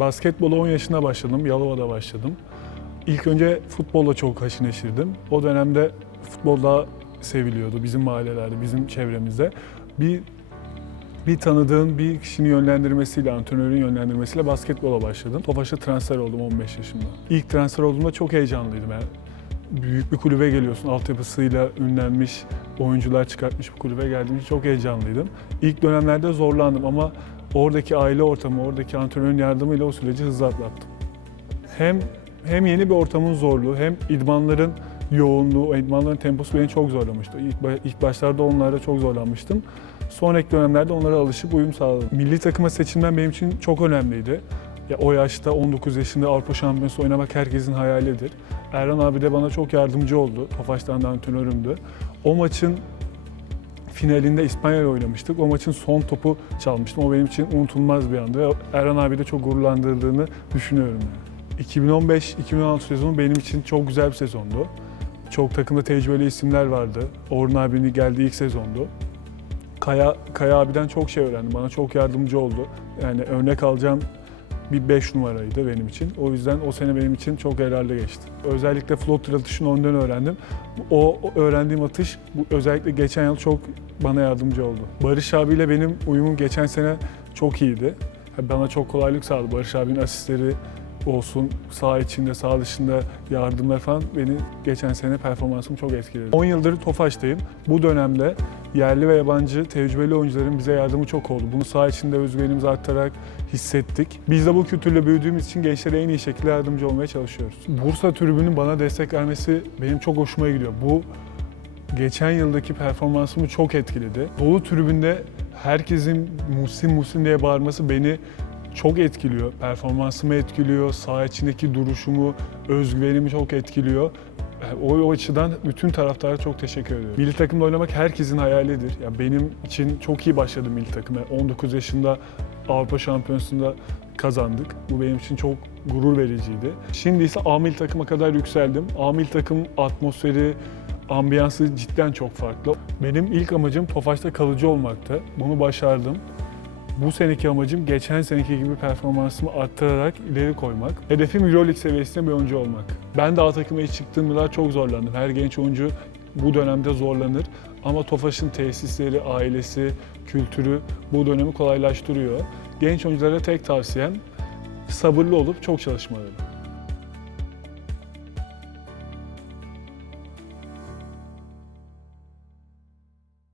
Basketbola 10 yaşında başladım, Yalova'da başladım. İlk önce futbolla çok neşirdim. O dönemde futbol daha seviliyordu bizim mahallelerde, bizim çevremizde. Bir bir tanıdığın bir kişinin yönlendirmesiyle, antrenörün yönlendirmesiyle basketbola başladım. Tofaş'a transfer oldum 15 yaşımda. İlk transfer olduğumda çok heyecanlıydım. Yani büyük bir kulübe geliyorsun, altyapısıyla ünlenmiş oyuncular çıkartmış bir kulübe geldiğim için çok heyecanlıydım. İlk dönemlerde zorlandım ama oradaki aile ortamı, oradaki antrenörün yardımıyla o süreci hızlı atlattım. Hem hem yeni bir ortamın zorluğu hem idmanların yoğunluğu, idmanların temposu beni çok zorlamıştı. İlk, ilk başlarda onlarda çok zorlanmıştım. Sonraki dönemlerde onlara alışıp uyum sağladım. Milli takıma seçilmem benim için çok önemliydi. Ya o yaşta 19 yaşında Avrupa Şampiyonası oynamak herkesin hayalidir. Erhan abi de bana çok yardımcı oldu. Tofaş'tan da antrenörümdü. O maçın finalinde İspanya'yla oynamıştık. O maçın son topu çalmıştım. O benim için unutulmaz bir andı. Erhan abi de çok gururlandırdığını düşünüyorum. Yani. 2015-2016 sezonu benim için çok güzel bir sezondu. Çok takımda tecrübeli isimler vardı. Orhun abinin geldiği ilk sezondu. Kaya, Kaya abiden çok şey öğrendim. Bana çok yardımcı oldu. Yani örnek alacağım bir 5 numaraydı benim için. O yüzden o sene benim için çok yararlı geçti. Özellikle floater atışını ondan öğrendim. O, öğrendiğim atış bu özellikle geçen yıl çok bana yardımcı oldu. Barış abiyle benim uyumum geçen sene çok iyiydi. Bana çok kolaylık sağladı. Barış abinin asistleri olsun, sağ içinde, sağ dışında yardımlar falan beni geçen sene performansımı çok etkiledi. 10 yıldır Tofaş'tayım. Bu dönemde yerli ve yabancı tecrübeli oyuncuların bize yardımı çok oldu. Bunu sağ içinde özgüvenimizi arttarak hissettik. Biz de bu kültürle büyüdüğümüz için gençlere en iyi şekilde yardımcı olmaya çalışıyoruz. Bursa tribünün bana destek vermesi benim çok hoşuma gidiyor. Bu geçen yıldaki performansımı çok etkiledi. Dolu tribünde herkesin Musim Musim diye bağırması beni çok etkiliyor. Performansımı etkiliyor, saha içindeki duruşumu, özgüvenimi çok etkiliyor. Yani O, o açıdan bütün taraftara çok teşekkür ediyorum. Milli takımda oynamak herkesin hayalidir. Ya benim için çok iyi başladı milli takıma. 19 yaşında Avrupa Şampiyonası'nda kazandık. Bu benim için çok gurur vericiydi. Şimdi ise A milli takıma kadar yükseldim. A milli takım atmosferi, ambiyansı cidden çok farklı. Benim ilk amacım Tofaş'ta kalıcı olmaktı. Bunu başardım. Bu seneki amacım geçen seneki gibi performansımı arttırarak ileri koymak. Hedefim Euroleague seviyesinde bir oyuncu olmak. Ben de A takıma ilk çıktığım yıllar çok zorlandım. Her genç oyuncu bu dönemde zorlanır. Ama Tofaş'ın tesisleri, ailesi, kültürü bu dönemi kolaylaştırıyor. Genç oyunculara tek tavsiyem sabırlı olup çok çalışmaları.